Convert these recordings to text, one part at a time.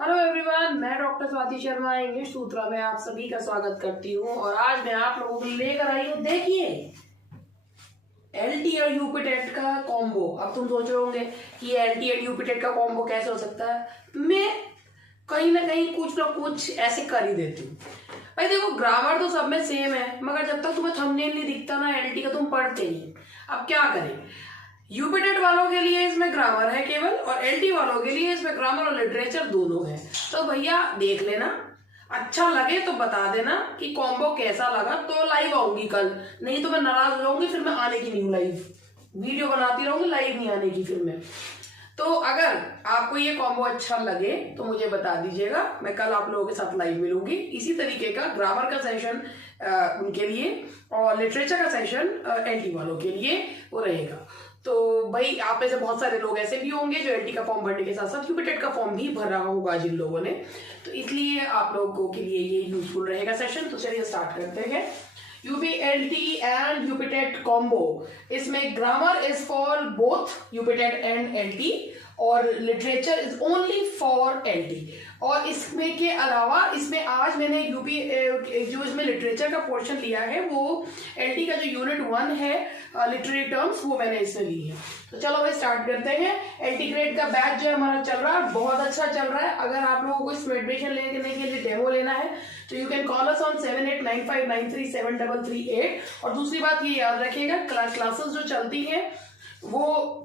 Hello everyone, मैं doctor Swati Sharma English सूत्रा में आप सभी का स्वागत करती हूँ। और आज मैं आप लोगों को लेकर आई हूँ, देखिए, एलटी और यूपीटेट का कॉम्बो। अब तुम सोच रहे होंगे कि एलटी और यूपीटेट का कॉम्बो कैसे हो सकता है। मैं कहीं ना कहीं कुछ ना कुछ ऐसे कर ही देती हूँ। भाई देखो, ग्रामर तो सब में सेम है, मगर जब तक तुम्हें थंबनेल नहीं दिखता ना एलटी का, तुम पढ़ते नहीं। अब क्या करें, यूपीटेट वालों के लिए इसमें ग्रामर है केवल, और एलटी वालों के लिए इसमें ग्रामर और लिटरेचर दोनों है। तो भैया देख लेना, अच्छा लगे तो बता देना कि कॉम्बो कैसा लगा। तो लाइव आऊंगी कल, नहीं तो मैं नाराज हो जाऊंगी, फिर मैं आने की नहीं हूँ। लाइव वीडियो बनाती रहूंगी, लाइव नहीं आने की फिर मैं। तो अगर आपको ये कॉम्बो अच्छा लगे तो मुझे बता दीजिएगा, मैं कल आप लोगों के साथ लाइव मिलूंगी। इसी तरीके का ग्रामर का सेशन उनके लिए और लिटरेचर का सेशन एलटी वालों के लिए वो रहेगा। तो भाई आप में से बहुत सारे लोग ऐसे भी होंगे जो एलटी का फॉर्म भरने के साथ साथ यूपीटेट का फॉर्म भी भरा होगा जिन लोगों ने, तो इसलिए आप लोगों के लिए ये यूजफुल रहेगा सेशन। तो चलिए स्टार्ट करते हैं। यूपीएलटी एंड यूपीटेट कॉम्बो, इसमें grammar is for both UPTET and LT और literature is only for LT. और इसमें के अलावा इसमें आज मैंने यूपी जो इसमें लिटरेचर का पोर्शन लिया है वो एलटी का जो यूनिट 1 है लिटरेरी टर्म्स, वो मैंने इसमें ली है। तो चलो भाई स्टार्ट करते हैं। एलटी ग्रेड का बैच जो हमारा चल रहा है बहुत अच्छा चल रहा है। अगर आप लोगों को इसमें एडमिशन लेने के लिए डेमो लेना है तो you can call us on 7895937338। और दूसरी बात ये याद रखिएगा, क्लासेस जो चलती हैं वो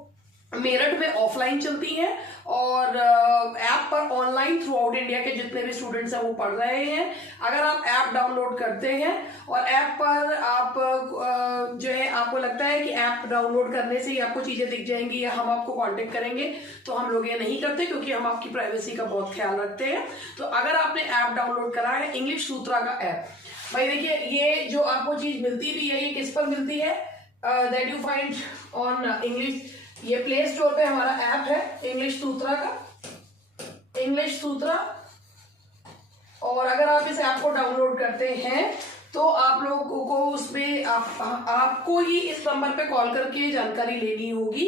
मेरठ में ऑफलाइन चलती हैं और ऐप पर ऑनलाइन थ्रू आउट इंडिया के जितने भी स्टूडेंट्स हैं वो पढ़ रहे हैं। अगर आप ऐप डाउनलोड करते हैं और ऐप पर आप जो है आपको लगता है कि ऐप डाउनलोड करने से ही आपको चीजें दिख जाएंगी या हम आपको कांटेक्ट करेंगे, तो हम लोग ये नहीं करते क्योंकि हम आपकी प्राइवेसी का बहुत ख्याल रखते हैं। तो अगर आपने ऐप डाउनलोड करा है इंग्लिश सूत्रा का ऐप, भाई देखिए ये जो आपको चीज मिलती भी है ये किस पर मिलती है, that you find on English. ये प्ले स्टोर पे हमारा ऐप है इंग्लिश सूत्रा का, इंग्लिश सूत्रा। और अगर आप इस ऐप को डाउनलोड करते हैं तो आप लोगों को उसमें आपको ही इस नंबर पे कॉल करके जानकारी लेनी होगी,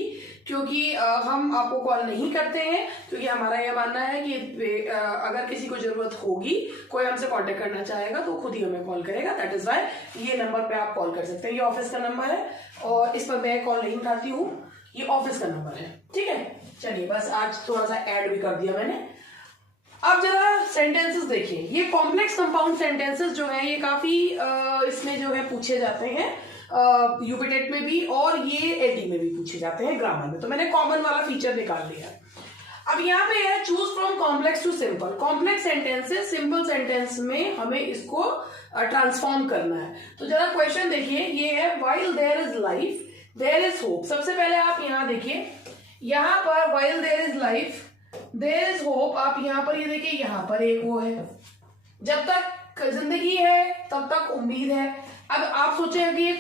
क्योंकि हम आपको कॉल नहीं करते हैं, क्योंकि हमारा यह मानना है कि अगर किसी को जरूरत होगी, कोई हमसे कांटेक्ट करना चाहेगा तो खुद ही हमें कॉल करेगा। दैट इज वाई ये नंबर पे आप कॉल कर सकते हैं। ये ऑफिस का नंबर है और इस पर मैं कॉल नहीं उठाती हूँ, ये ऑफिस का नंबर है, ठीक है। चलिए बस आज थोड़ा सा ऐड भी कर दिया मैंने। अब जरा सेंटेंसेस देखिए, ये कॉम्प्लेक्स कंपाउंड सेंटेंसेस जो है ये काफी इसमें जो है पूछे जाते हैं यूपीटेट में भी, और ये एलटी में भी पूछे जाते हैं ग्रामर में। तो मैंने कॉमन वाला फीचर निकाल लिया। अब यहाँ पे है choose from complex to simple. Complex sentences simple sentence में हमें इसको ट्रांसफॉर्म करना है। तो जरा क्वेश्चन देखिए, ये है while there is life there is hope. सबसे पहले आप यहाँ देखिए, यहाँ पर while there is life there is hope, आप यहाँ पर ये देखिए, यहाँ पर एक वो है, जब तक जिंदगी है तब तक उम्मीद है। अब आप सोचें कि ये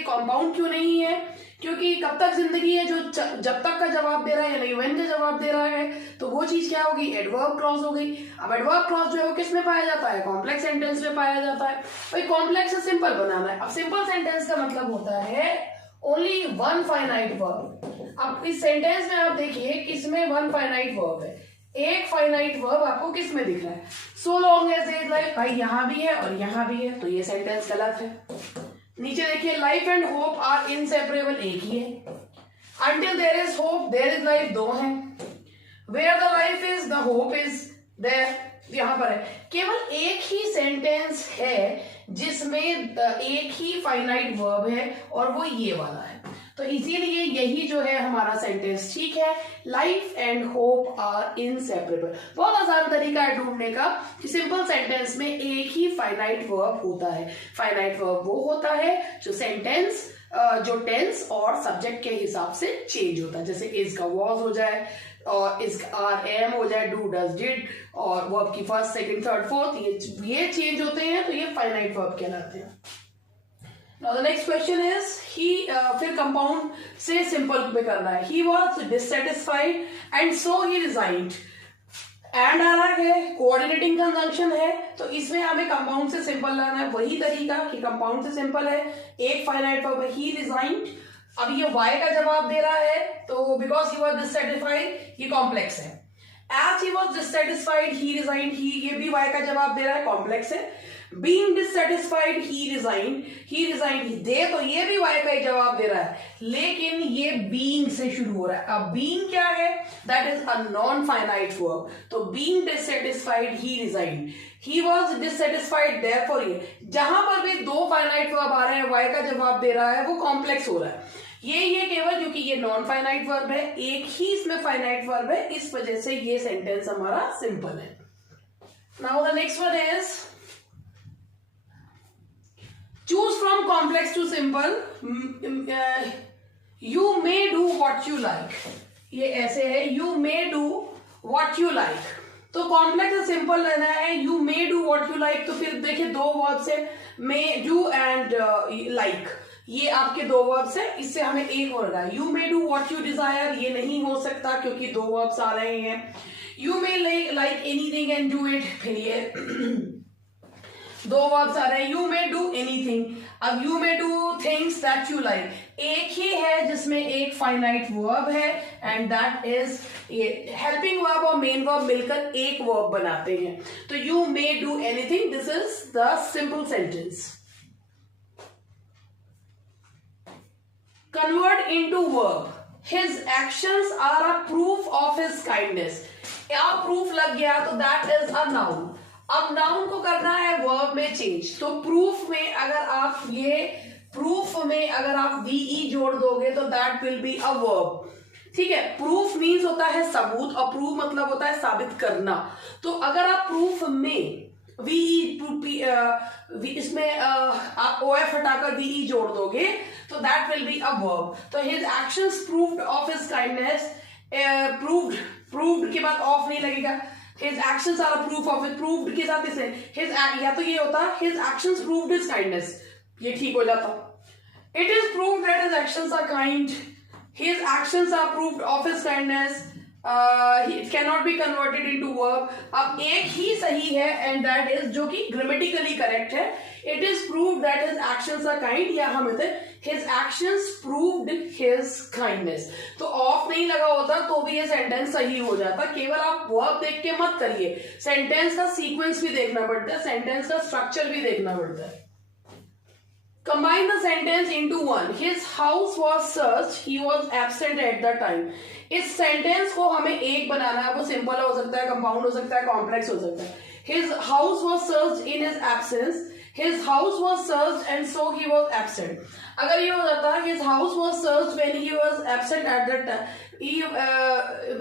कंपाउंड क्यों नहीं है, क्योंकि कब तक जिंदगी है जो जब तक का जवाब दे रहा है, यानी व्हेन का जवाब दे रहा है, तो वो चीज क्या होगी, एडवर्ब क्लॉज हो गई। अब एडवर्ब क्लॉज जो है वो किस में पाया जाता है, कॉम्प्लेक्स सेंटेंस में पाया जाता है। भाई कॉम्प्लेक्स से सिंपल बनाना है। अब सिंपल सेंटेंस का मतलब होता है ओनली वन फाइनाइट वर्ब। अब इस सेंटेंस में आप देखिए किसमें वन फाइनाइट वर्ब है, एक फाइनाइट वर्ब आपको किस में दिख रहा है, so long as there is life. भाई यहाँ भी है और यहाँ भी है, तो ये सेंटेंस गलत है। नीचे देखिए, life and hope are inseparable, एक ही है। Until there is hope there is life, दो है। Where the life is the hope is there, यहाँ पर है। केवल एक ही सेंटेंस है जिसमें एक ही फाइनाइट वर्ब है और वो ये वाला है, तो इसीलिए यही जो है हमारा सेंटेंस ठीक है। Life and hope are inseparable. बहुत आसान तरीका है ढूंढने का कि सिंपल सेंटेंस में एक ही फाइनाइट वर्ब होता है। फाइनाइट वर्ब वो होता है जो सेंटेंस जो टेंस और सब्जेक्ट के हिसाब से चेंज होता है, जैसे इज का वॉज हो जाए और इज आर एम हो जाए, डू डज डिड, और वर्ब की फर्स्ट सेकंड थर्ड फोर्थ ये चेंज होते हैं, तो ये फाइनाइट वर्ब कहलाते हैं। Now the next question is फिर कंपाउंड से सिंपल में करना है। He was dissatisfied and so he resigned। And आ रहा है, कोऑर्डिनेटिंग कंजंक्शन है, तो इसमें हमें कंपाउंड से सिंपल लाना है। वही तरीका कि कंपाउंड से सिंपल है, एक फाइनाइट वर्ब है, ही रिजाइंड। अब ये वाई का जवाब दे रहा है, तो बिकॉज ही वाज डिससैटिस्फाइड, ये कॉम्प्लेक्स है। As he was dissatisfied, he resigned. He, ये भी y का जवाब दे रहा है, कॉम्प्लेक्स है. Being dissatisfied, he resigned. He resigned. दे तो ये भी y का ही जवाब दे रहा है, लेकिन ये being से शुरू हो रहा है. अब being क्या है? That is a non-finite verb. तो being dissatisfied, he resigned. He was dissatisfied, therefore ये जहां पर भी दो फाइनाइट वर्ब आ रहे हैं, y का जवाब दे रहा है, वो कॉम्प्लेक्स हो रहा है. ये केवल क्योंकि ये नॉन फाइनाइट वर्ब है, एक ही इसमें फाइनाइट वर्ब है, इस वजह से ये सेंटेंस हमारा सिंपल है. Now the next one is choose from complex to simple. You may do what you like. ये ऐसे है, you may do what you like. तो कॉम्प्लेक्स से सिंपल लेना है. You may do what you like, तो फिर देखिए दो वर्ब्स है, मे डू एंड लाइक. ये आपके दो वर्ब्स है, इससे हमें एक हो रहा है. You may do what you desire, ये नहीं हो सकता क्योंकि दो वर्ब्स आ रहे हैं. You may like anything and do it, फिर ये दो वर्ब्स आ रहे हैं. You may do anything. अब you may do things that you like, एक ही है जिसमें एक फाइनाइट वर्ब है, एंड दैट इज ये हेल्पिंग वर्ब और मेन वर्ब मिलकर एक वर्ब बनाते हैं. तो you may do anything, this is the simple sentence. Convert into verb. His actions are a proof of his kindness. क्या proof लग गया तो that is a noun. अब noun को करना है verb में change. तो proof में अगर आप ये proof में अगर आप ve जोड़ दोगे तो that will be a verb. ठीक है. proof means होता है सबूत और proof मतलब होता है साबित करना. तो अगर आप proof में इसमें आप OF हटाकर VE जोड़ दोगे तो that will be a verb. तो his actions proved of his kindness. Proved के बाद ऑफ नहीं लगेगा. His actions are a proof of it. Proved के साथ इसे हिज, या तो ये होता his actions proved his kindness, ये ठीक हो जाता. It is proved that his actions are kind. His actions are proved of his kindness. It cannot be converted into verb. अब एक ही सही है and that is जो कि grammatically correct है. It is proved that his actions are kind, या हम कहते his actions proved his kindness. तो ऑफ नहीं लगा होता तो भी ये सेंटेंस सही हो जाता. केवल आप वर्ब देख के मत करिए, सेंटेंस का सीक्वेंस भी देखना पड़ता है, सेंटेंस का स्ट्रक्चर भी देखना पड़ता है. Combine the sentence into one. His house was searched. He was absent at the time. इस सेंटेंस को हमें एक बनाना है. वो सिंपल हो सकता है, कंपाउंड हो सकता है, कॉम्प्लेक्स हो सकता है. His house was searched in his absence. His house was searched and so he was absent. अगर ये हो जाता है his house was searched when he was absent at that time.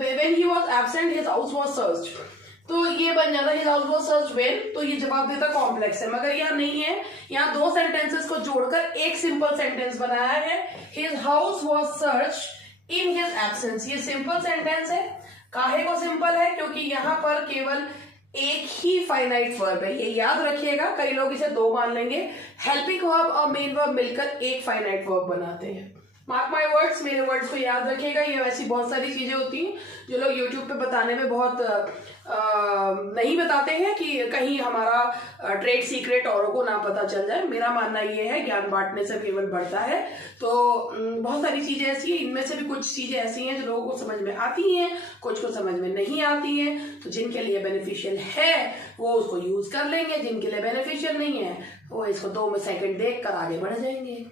When he was absent, his house was searched. तो ये बन जाता है his house was searched when. तो ये जवाब देता कॉम्प्लेक्स है, मगर यहाँ नहीं है. यहाँ दो सेंटेंसेस को जोड़कर एक सिंपल सेंटेंस बनाया है. his house was searched in his absence. ये सिंपल सेंटेंस है. काहे को सिंपल है? क्योंकि यहाँ पर केवल एक ही फाइनाइट वर्ब है, ये याद रखिएगा. कई लोग इसे दो मान लेंगे. हेल्पिंग वर्ब और मेन वर्ब मिलकर एक फाइनाइट वर्ब बनाते हैं. मार्क माई वर्ड्स, मेरे वर्ड्स को याद रखिएगा. ये वैसी बहुत सारी चीजें होती हैं जो लोग यूट्यूब पे बताने में बहुत नहीं बताते हैं कि कहीं हमारा ट्रेड सीक्रेट औरों को ना पता चल जाए. मेरा मानना ये है ज्ञान बांटने से केवल बढ़ता है. तो बहुत सारी चीजें ऐसी हैं, इनमें से भी कुछ चीजें ऐसी हैं जो लोगों को समझ में आती हैं, कुछ को समझ में नहीं आती हैं. तो जिनके लिए बेनिफिशियल है वो उसको यूज कर लेंगे, जिनके लिए बेनिफिशियल नहीं है वो इसको 2 सेकंड देख कर आगे बढ़ जाएंगे.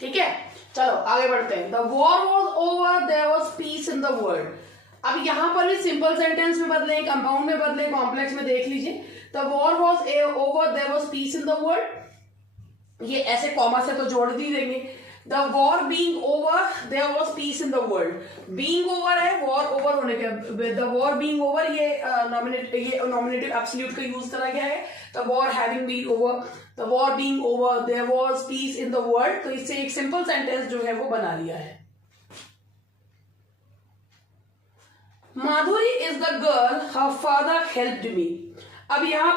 ठीक है, चलो आगे बढ़ते हैं. The war was over, there was peace in the world. अब यहां पर भी सिंपल सेंटेंस में बदले, कंपाउंड में बदले, कॉम्प्लेक्स में देख लीजिए. The war was over, there was peace in the world. ये ऐसे कॉमा से तो जोड़ दी देंगे. The war being over, there was peace in the world. Being over है, वॉर ओवर होने के. द वॉर बीइंग ओवर, ये नॉमिनेटिव एब्सोल्यूट का यूज करा गया है. The war having been over, the war being over, there was peace in the world. तो इससे एक सिंपल सेंटेंस जो है वो बना लिया है. Madhuri is the girl her father helped me. अब यहां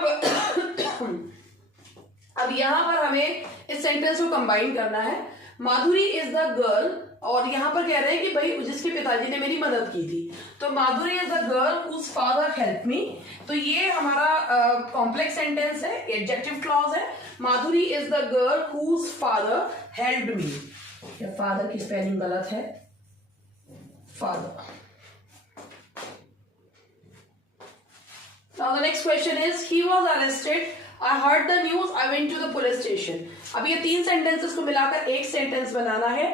पर हमें इस सेंटेंस को कंबाइन करना है. माधुरी इज द गर्ल, और यहां पर कह रहे हैं कि भाई जिसके पिताजी ने मेरी मदद की थी. तो Madhuri is the girl whose father help me. तो ये हमारा कॉम्प्लेक्स सेंटेंस है, एडजेक्टिव क्लॉज है. Madhuri is the girl whose father helped me. Father की स्पेलिंग गलत है, father. Now the next question is he was arrested, I heard the news, I went to the police station. अब ये 3 sentences को मिलाकर एक sentence बनाना है।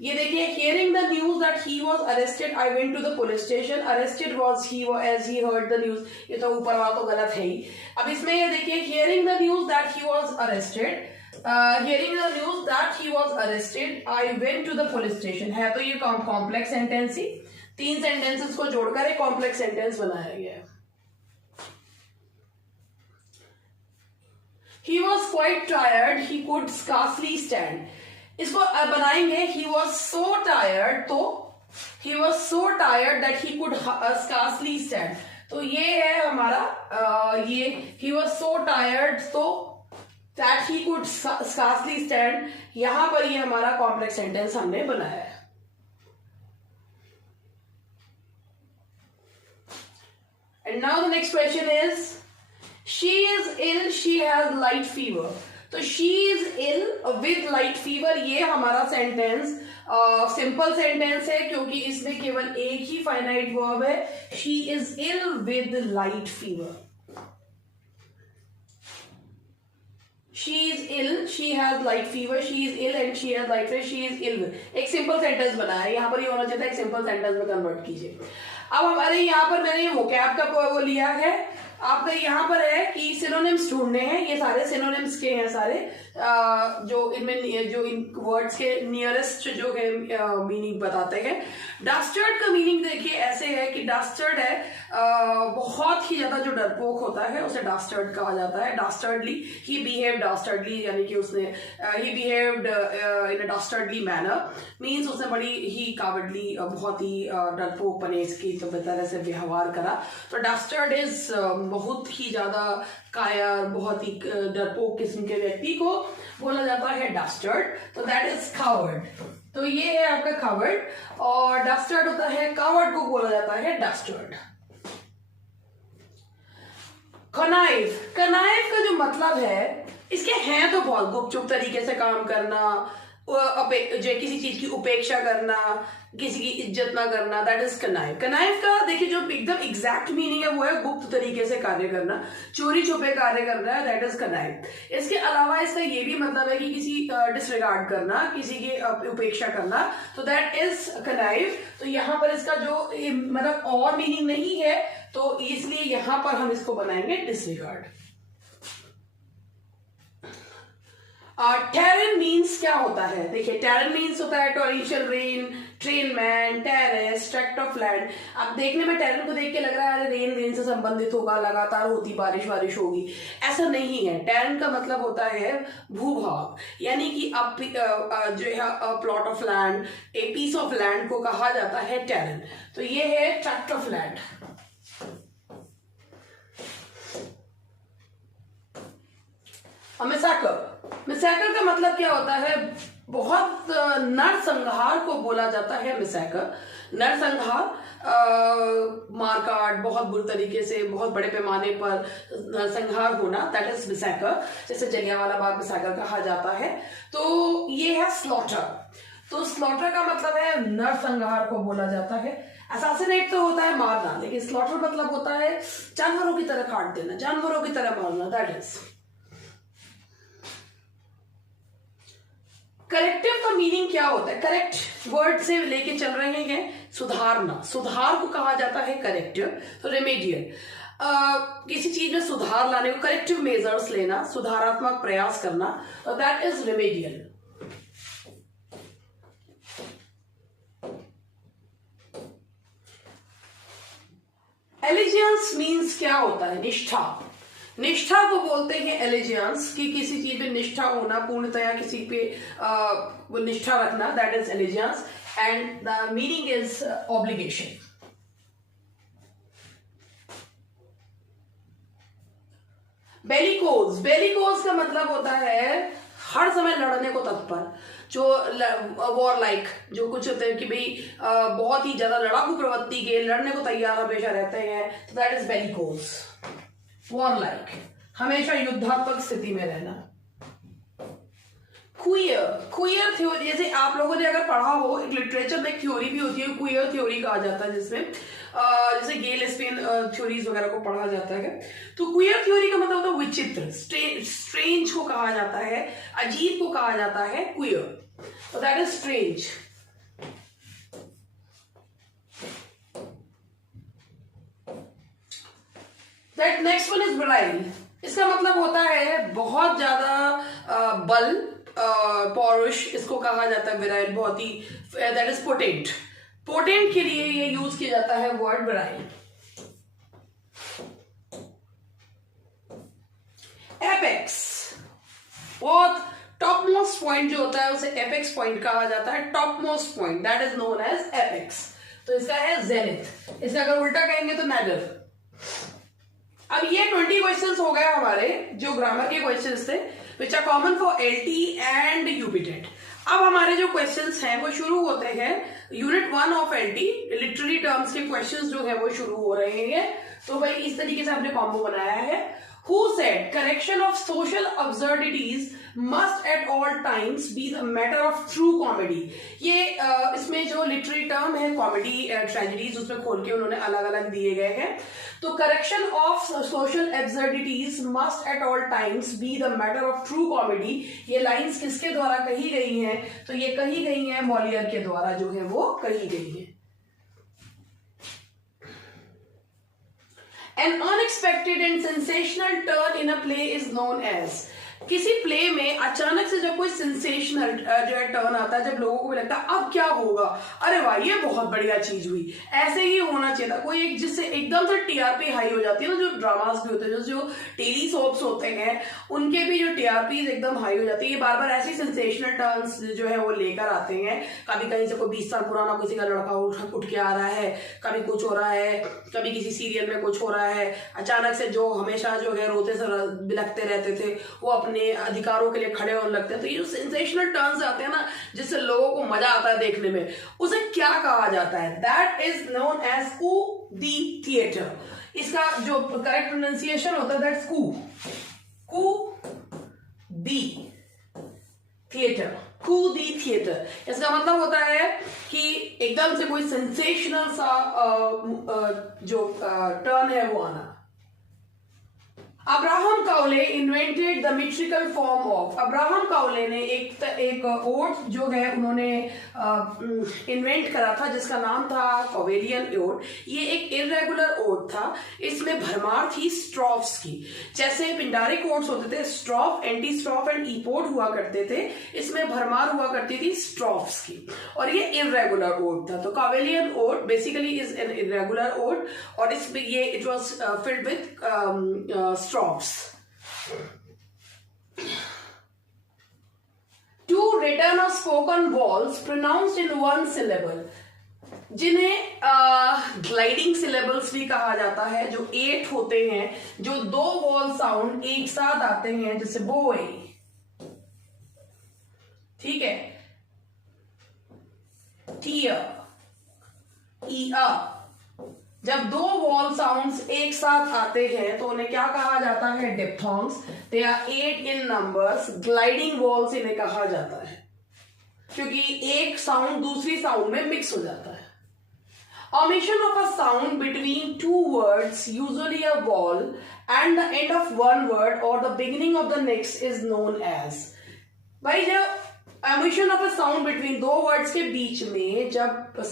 ये देखिए, hearing the news that he was arrested, I went to the police station, arrested was he as he heard the news, ये तो ऊपर वाला तो गलत है ही। अब इसमें ये देखिए, hearing the news that he was arrested, hearing the news that he was arrested, I went to the police station, है तो ये कॉम्प्लेक्स सेंटेंस ही। 3 सेंटेंसेस को जोड़कर एक कॉम्प्लेक्स सेंटेंस बनाया गया है। He was quite tired, he could scarcely stand. इसको बनाएंगे, he was so tired, तो he was so tired that he could scarcely stand. तो ये है हमारा ये he was so tired, तो that he could scarcely stand, यहां पर ये हमारा कॉम्प्लेक्स सेंटेंस हमने बनाया है। And now the next question is, she is ill, she has light fever. तो she is ill with light fever, ये हमारा सेंटेंस सिंपल सेंटेंस है क्योंकि इसमें केवल एक ही फाइनाइट वर्ब है। she is ill with light fever. she is ill, she has light fever, she is ill and she has light fever, she is ill with, एक simple sentence बनाया है। यहां पर ये होना चाहिए था, एक सिंपल सेंटेंस में कन्वर्ट कीजिए। अब हमारे यहाँ पर मैंने वोकैब का वो लिया है, आपका यहाँ पर है कि सिनोनिम्स ढूंढने हैं। ये सारे सिनोनिम्स के हैं सारे, जो इनमें जो इन वर्ड्स के नियरेस्ट जो है मीनिंग बताते हैं। डस्टर्ड का मीनिंग देखिए ऐसे है कि डस्टर्ड है बहुत ही ज्यादा जो डरपोक होता है उसे डस्टर्ड कहा जाता है। डस्टर्डली, ही बिहेव्ड डस्टर्डली, यानी कि उसने ही बिहेव्ड इन अ डस्टर्डली मैनर, मीन्स उसने बड़ी ही कावर्डली बहुत ही डरपोक पने इसकी तो तरह से व्यवहार करा। तो डस्टर्ड इज बहुत ही ज्यादा कायर, बहुत ही डरपोक किस्म के व्यक्ति को बोला जाता है डस्टर्ड। तो दैट इज कावर्ड। तो ये है आपका कावर्ड, और डस्टर्ड होता है, कावर्ड को बोला जाता है डस्टर्ड। कनाइव, कनाइव का जो मतलब है, इसके हैं तो बहुत, गुपचुप तरीके से काम करना, जो किसी चीज की उपेक्षा करना, किसी की इज्जत ना करना, दैट इज कनाइव। कनाइव का देखिए जो एकदम एग्जैक्ट मीनिंग है वो है गुप्त तरीके से कार्य करना, चोरी छुपे कार्य करना है, दैट इज कनाइव। इसके अलावा इसका ये भी मतलब है कि किसी डिसरिगार्ड करना, किसी की उपेक्षा करना, तो दैट इज कनाइव। तो यहाँ पर इसका जो मतलब और मीनिंग नहीं है, तो इसलिए यहां पर हम इसको बनाएंगे डिसरिगार्ड। टेरन मीन्स क्या होता है, देखिए टेरन मीन्स होता है torrential rain, train man, terrace, tract of land. अब देखने में टेरन को देख के लग रहा है अरे रेन से संबंधित होगा, लगातार होती बारिश होगी, ऐसा नहीं है। टेरन का मतलब होता है भूभाग, यानी कि जो है plot of land, a piece of land को कहा जाता है टेरन। तो ये है tract of land. Massacre, massacre का मतलब क्या होता है, बहुत नरसंहार को बोला जाता है मैसाकर। नरसंहार, मारकाट, बहुत बुरी तरीके से, बहुत बड़े पैमाने पर नरसंहार होना, दैट इज मैसाकर। जैसे जलियांवाला बाग मैसाकर कहा जाता है। तो ये है स्लॉटर। तो स्लॉटर का मतलब है नरसंहार को बोला जाता है। असैसिनेट तो होता है मारना, लेकिन स्लॉटर मतलब होता है जानवरों की तरह काट देना, जानवरों की तरह मारना, दैट इज। करेक्टिव का मीनिंग क्या होता है, करेक्ट वर्ड से लेके चल रहे हैं, सुधारना, सुधार को कहा जाता है करेक्टिव। तो रेमेडियल, किसी चीज में सुधार लाने को, करेक्टिव मेजर्स लेना, सुधारात्मक प्रयास करना, तो that is remedial. Allegiance means क्या होता है, निष्ठा। निष्ठा को बोलते हैं एलिजियंस, कि किसी चीज में निष्ठा होना, पूर्णतया किसी पे वो निष्ठा रखना, that is allegiance. And the meaning is obligation. Bellicose, bellicose का मतलब होता है हर समय लड़ने को तत्पर, जो वॉर लाइक, जो कुछ होते हैं कि भाई बहुत ही ज्यादा लड़ाकू प्रवृत्ति के, लड़ने को तैयार हमेशा रहते हैं, तो that is bellicose. War like, हमेशा युद्धात्मक स्थिति में रहना। क्वियर थ्योरी, जैसे आप लोगों ने अगर पढ़ा हो, एक लिटरेचर में थ्योरी भी होती है, क्वियर थ्योरी कहा जाता है, जिसमें जैसे गेल स्पेन थ्योरीज वगैरह को पढ़ा जाता है। तो क्वियर थ्योरी का मतलब होता है विचित्र, स्ट्रेंज को कहा जाता है, अजीब को कहा जाता है क्वियर, तो that is strange. That next one is विराइल। इसका मतलब होता है बहुत ज्यादा बल, पौरुष, इसको कहा जाता है विराइल, बहुत ही, दैट इज पोटेंट। पोटेंट के लिए ये यूज किया जाता है वर्ड विराइल। एपेक्स, बहुत टॉप मोस्ट पॉइंट जो होता है उसे एपेक्स पॉइंट कहा जाता है, top most point, that is known as apex. तो इसका है जेनिथ, इसका अगर उल्टा कहेंगे तो नैडर। अब ये 20 क्वेश्चंस हो गए हमारे जो ग्रामर के क्वेश्चंस थे, which are common for LT and UPTET. अब हमारे जो क्वेश्चंस हैं वो शुरू होते हैं unit 1 of LT, literary terms के क्वेश्चंस जो है वो शुरू हो रहे हैं। तो भाई इस तरीके से हमने कॉम्बो बनाया है। Who said correction of social absurdities must at all times be the matter of true comedy? ये इसमें जो लिटरेरी टर्म है कॉमेडी ट्रेजेडीज, उसमें खोल के उन्होंने अलग अलग दिए गए हैं। तो correction of social absurdities must at all times be the matter of true comedy, ये लाइंस किसके द्वारा कही गई हैं? तो ये कही गई हैं मॉलियर के द्वारा जो है वो कही गई है। An unexpected and sensational turn in a play is known as, किसी प्ले में अचानक से जब कोई सेंसेशनल जो है टर्न आता है, जब लोगों को भी लगता है अब क्या होगा, अरे वाह ये बहुत बढ़िया चीज हुई, ऐसे ही होना चाहिए था, कोई एक जिससे एकदम से टीआरपी हाई हो जाती है ना, जो ड्रामास भी होते हैं, जो टेली सोप्स होते हैं उनके भी जो टीआरपी एकदम हाई हो जाती है, ये बार बार ऐसी सेंसेशनल टर्न्स जो है वो लेकर आते हैं। कभी कहीं से कोई 20 साल पुराना किसी का लड़का उठ के आ रहा है, कभी कुछ हो रहा है, कभी किसी सीरियल में कुछ हो रहा है, अचानक से जो हमेशा जो है रोते से बिलखते रहते थे वो अपने अधिकारों के लिए खड़े होने लगते हैं। तो ये जो सेंसेशनल टर्न्स आते हैं ना, जिससे लोगों को मजा आता है देखने में, उसे क्या कहा जाता है? That is known as coup de theatre. इसका जो करेक्ट प्रोनाउंसिएशन होता है that's coup de theatre, coup de theatre. इसका मतलब होता है कि एकदम से कोई सेंसेशनल सा जो टर्न है वो आना। Abraham Cowley invented the metrical form of, Abraham Cowley ने एक ओट जो है उन्होंने इन्वेंट करा था जिसका नाम था कॉवेलियन ओट। ये एक इरेगुलर ओट था, इसमें भरमार थी स्ट्रॉफ्स की। जैसे पिंडारिक ओट्स होते थे, स्ट्रॉफ, एंटी स्ट्रॉफ एंड ईपोट हुआ करते थे, इसमें भरमार हुआ करती थी स्ट्रॉफ्स की, और ये इरेगुलर ओट था। तो Cowleyan ode basically is an irregular ode, और इसमें ये it was filled with strophes. To return of spoken vowels pronounced in one syllable, जिन्हें ग्लाइडिंग सिलेबल्स भी कहा जाता है, जो 8 होते हैं, जो 2 वॉल साउंड एक साथ आते हैं, जैसे बोए, ठीक है, टियर, ईआ। जब 2 वॉल साउंड्स एक साथ आते हैं तो उन्हें क्या कहा जाता है? Diphthongs. They are 8 in numbers, gliding vowels इन्हें कहा जाता है, क्योंकि एक साउंड दूसरी साउंड में मिक्स हो जाता है। Omission of a sound between 2 words, usually a vowel, and the end of one word or the beginning of the next is known as, भाई जब omission of a sound between 2 words के बीच में जब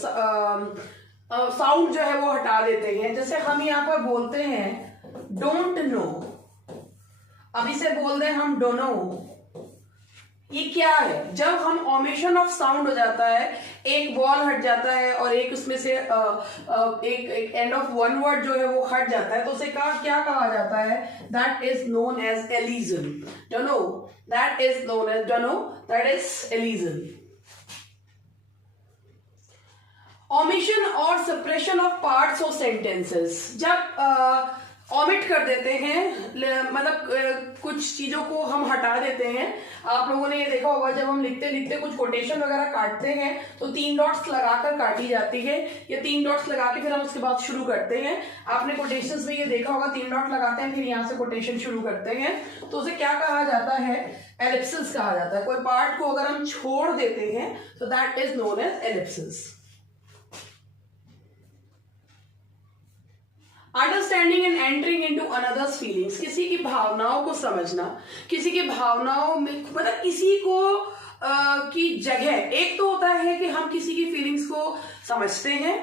sound जो है वो हटा देते हैं, जैसे हम यहाँ पर बोलते हैं डोंट नो, अब इसे बोल दें हम डोनो, ये क्या है? जब हम ओमिशन ऑफ साउंड हो जाता है, एक वॉल हट जाता है और एक उसमें से एक एंड ऑफ वन वर्ड जो है वो हट जाता है, तो उसे क्या कहा जाता है? That is known as elision. डोनो, दैट इज नोन एज डोनो, दैट इज एलिजन। ओमिशन और suppression of parts of sentences, जब ऑमिट कर देते हैं, मतलब कुछ चीजों को हम हटा देते हैं। आप लोगों ने ये देखा होगा, जब हम लिखते लिखते कुछ कोटेशन वगैरह काटते हैं तो 3 डॉट्स लगाकर काटी जाती है, ये 3 डॉट्स लगा के फिर हम उसके बाद शुरू करते हैं। आपने कोटेशंस में ये देखा होगा, 3 डॉट लगाते हैं फिर यहाँ से कोटेशन शुरू करते हैं, तो उसे क्या कहा जाता है? एलिप्सिस कहा जाता है। कोई पार्ट को अगर हम छोड़ देते हैं तो that is known as ellipsis. Understanding and entering into another's feelings, किसी की भावनाओं को समझना, किसी की भावनाओं में मतलब किसी को की जगह, एक तो होता है कि हम किसी की फीलिंग्स को समझते हैं,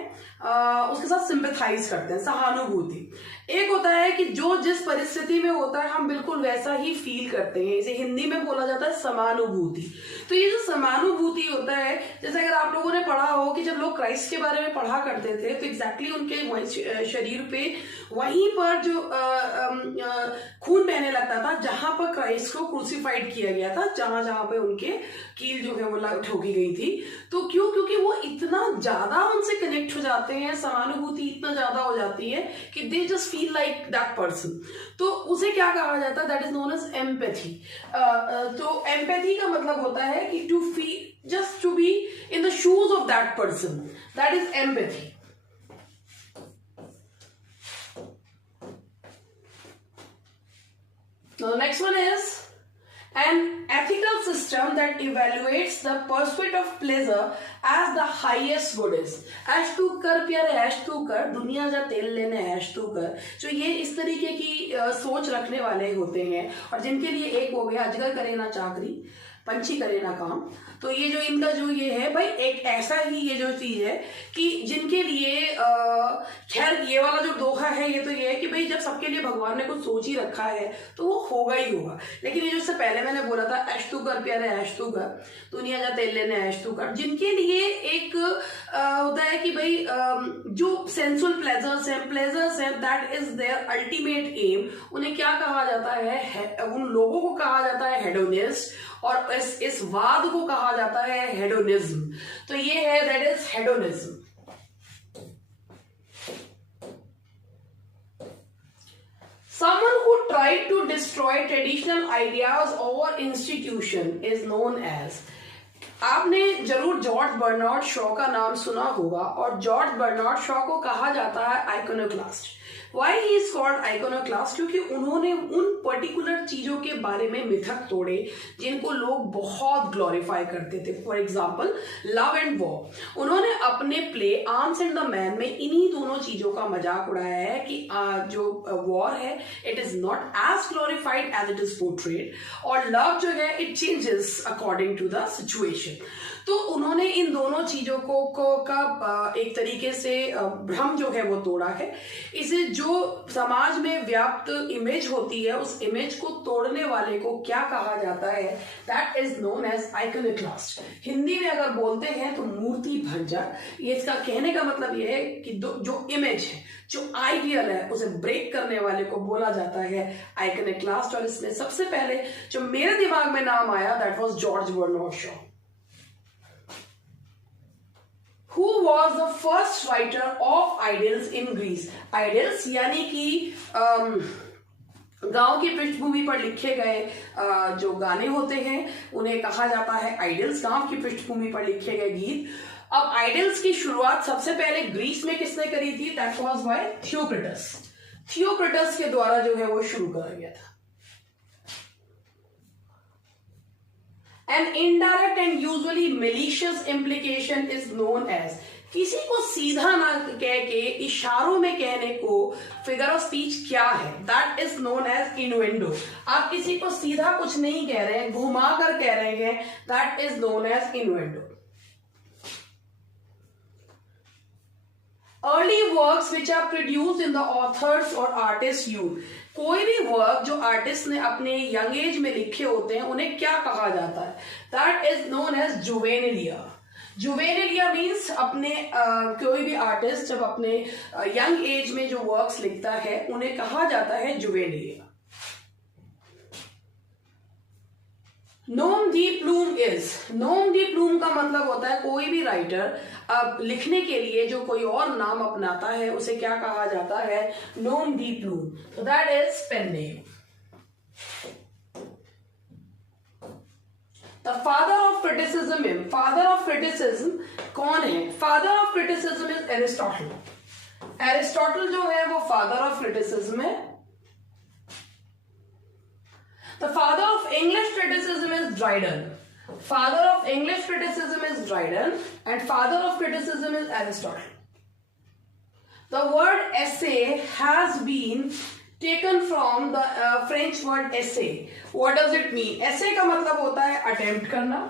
उसके साथ सिंपैथाइज करते हैं, सहानुभूति। एक होता है कि जो जिस परिस्थिति में होता है हम बिल्कुल वैसा ही फील करते हैं, इसे हिंदी में बोला जाता है समानुभूति। तो ये जो समानुभूति होता है, जैसे अगर आप लोगों ने पढ़ा हो कि जब लोग क्राइस्ट के बारे में पढ़ा करते थे तो एग्जैक्टली उनके शरीर पे वहीं पर जो खून बहने लगता था जहां पर क्राइस्ट को क्रूसिफाइड किया गया था, जहां जहां पे उनके कील जो है वो ठोकी गई थी। तो क्यों? क्योंकि वो इतना ज्यादा उनसे कनेक्ट हो जाते हैं, समानुभूति इतना ज्यादा हो जाती है कि they just feel like that person. तो उसे क्या कहा जाता है? That is known as empathy. तो एम्पैथी का मतलब होता है कि to feel, just to be in the shoes of that person, that is empathy. Now the next one is an ethical system that evaluates the pursuit of pleasure as the highest good is. ऐश तू कर प्यारे, ऐश तू कर, दुनिया जा तेल लेने ऐश तू कर। जो ये इस तरीके की सोच रखने वाले होते हैं और जिनके लिए एक हो गया अजगर करे ना चाकरी, पंछी करे ना काम। तो ये जो इनका जो ये है भाई, एक ऐसा ही ये जो चीज है कि जिनके लिए खैर ये वाला जो दोहा है ये तो ये है कि भाई जब सबके लिए भगवान ने कुछ सोच ही रखा है तो वो होगा ही होगा। लेकिन ये जो इससे पहले मैंने बोला था ऐश तू कर प्यारे, ऐश तू कर, दुनिया जा तेल लेने ऐश तू कर, जिनके लिए एक होता है कि भाई जो सेंसुअल प्लेजर्स हैं that is their ultimate aim, उन्हें क्या कहा जाता है? उन लोगों को कहा जाता है हेडोनिस्ट, और इस वाद को कहा जाता है हेडोनिज्म। तो ये है that is hedonism. Someone who tried to destroy traditional ideas or institution is known as। आपने जरूर जॉर्ज बर्नार्ड शॉ का नाम सुना होगा, और जॉर्ज बर्नार्ड शॉ को कहा जाता है iconoclast. Why he is called iconoclast? क्योंकि उन्होंने उन पर्टिकुलर चीजों के बारे में मिथक तोड़े जिनको लोग बहुत ग्लोरीफाई करते थे। For example love and war, उन्होंने अपने play arms and the man में इन्हीं दोनों चीजों का मजाक उड़ाया है कि जो वॉर है it is not as glorified as it is portrayed, और लव जो है it changes according to the situation. तो उन्होंने इन दोनों चीजों का एक तरीके से भ्रम जो है वो तोड़ा है। इसे जो समाज में व्याप्त इमेज होती है उस इमेज को तोड़ने वाले को क्या कहा जाता है? That is known as iconoclast. Hindi में अगर बोलते हैं तो मूर्ति भंजक। ये इसका कहने का मतलब ये है कि जो इमेज है, जो आइडियल है, उसे ब्रेक करने वाले को बोला जाता है आइकोनोक्लास्ट। और इसमें सबसे पहले जो मेरे दिमाग में नाम आया that was George Bernard Shaw. Who was the first writer of idyls in Greece? Idyls यानी कि गांव की पृष्ठभूमि पर लिखे गए जो गाने होते हैं उन्हें कहा जाता है आइडल्स, गांव की पृष्ठभूमि पर लिखे गए गीत। अब आइडल्स की शुरुआत सबसे पहले ग्रीस में किसने करी थी? That was by Theocritus. Theocritus के द्वारा जो है वो शुरू करा गया था। An indirect and usually malicious implication is known as। किसी को सीधा ना कह के इशारों में कहने को फिगर ऑफ स्पीच क्या है? That is known as innuendo. आप किसी को सीधा कुछ नहीं कह रहे हैं, घुमा कर कह रहे हैं, that is known as innuendo. Early works which are produced in the author's or artist youth. कोई भी वर्क जो आर्टिस्ट ने अपने यंग एज में लिखे होते हैं उन्हें क्या कहा जाता है? That is known as juvenilia. Juvenilia means अपने कोई भी आर्टिस्ट जब अपने यंग एज में जो वर्क्स लिखता है उन्हें कहा जाता है juvenilia. Nom de plume is. Nom de plume का मतलब होता है कोई भी राइटर अब लिखने के लिए जो कोई और नाम अपनाता है उसे क्या कहा जाता है? Nom de plume. तो that is pen name. The father of criticism. Father of criticism कौन है? Father of criticism is Aristotle. Aristotle जो है वो फादर ऑफ क्रिटिसिज्म है। The father of English criticism is Dryden. Father of English criticism is Dryden and father of criticism is Aristotle. The word essay has been taken from the French word essay. What does it mean? Essay का मतलब होता है attempt करना.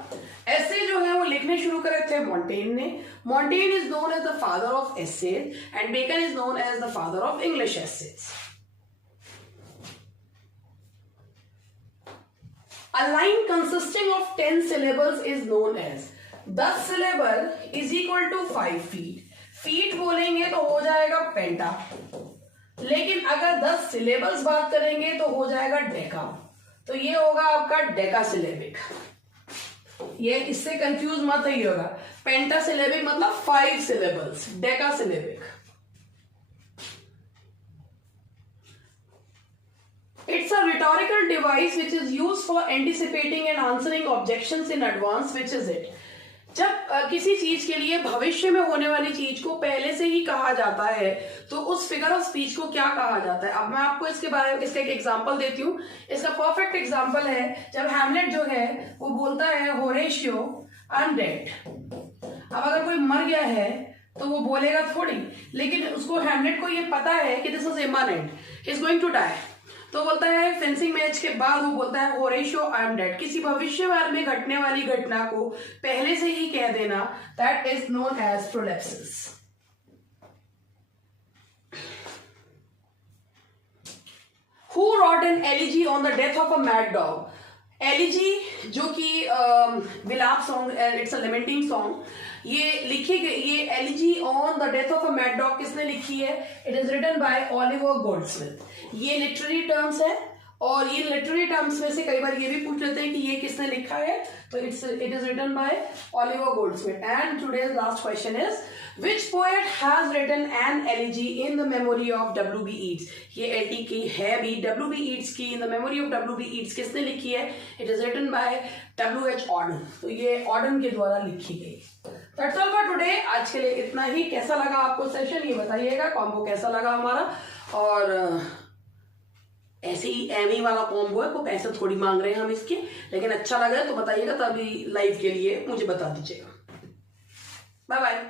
Essay जो है वो लिखने शुरू करे थे Montaigne ने. Montaigne is known as the father of essays and Bacon is known as the father of English essays. A line consisting of 10 syllables is known as. 10 syllable is equal to 5 feet. Feet बोलेंगे तो हो जाएगा पेंटा, लेकिन अगर 10 syllables बात करेंगे तो हो जाएगा डेका. तो ये होगा आपका डेका सिलेबिक. ये इससे कंफ्यूज मत होइएगा. पेंटा सिलेबिक मतलब 5 syllables, Deka syllabic. It's a rhetorical device which is used for anticipating and answering objections in advance. Which is it? जब किसी चीज के लिए भविष्य में होने वाली चीज को पहले से ही कहा जाता है तो उस फिगर ऑफ स्पीच को क्या कहा जाता है. अब मैं आपको इसके बारे में इसका एक एग्जांपल देती हूँ. इसका परफेक्ट एग्जांपल है जब हैमलेट जो है वो बोलता है होरेशियो आई एम डेड. अब अगर कोई मर गया है तो वो बोलेगा थोड़ी, लेकिन उसको हैमलेट को ये पता है कि this is imminent, he is going to die. तो बोलता है फेंसिंग मैच के बाद वो बोलता है होरेशियो आई एम डेड. किसी भविष्य में घटने वाली घटना को पहले से ही कह देना, that is known as prolepsis. Who wrote an elegy on the death of a mad dog. Elegy जो कि विलाप song, it's a lamenting song, ये लिखी गई. ये elegy on the death of a mad dog किसने लिखी है? It is written by Oliver Goldsmith. ये लिटरेरी टर्म्स है और ये लिटरेरी टर्म्स में से कई बार ये भी पूछ लेते हैं कि ये किसने लिखा है, तो it is written by Oliver Goldsmith. And today's last question is which poet has written an elegy in the memory of W.B. Yeats. ये एटी की है भी W.B. Yeats की. In the memory of W.B. Yeats किसने लिखी है? It is written by W.H. Auden. तो ये ऑडन के द्वारा लिखी गई. That's all for today. आज के लिए इतना ही. कैसा लगा आपको सेशन ये बताइएगा. कॉम्बो कैसा लगा हमारा, और ऐसे ही एमी वाला कॉम्बो है, वो पैसे थोड़ी मांग रहे हैं हम इसके, लेकिन अच्छा लगा तो बताइएगा. तभी लाइव के लिए मुझे बता दीजिएगा. Bye bye.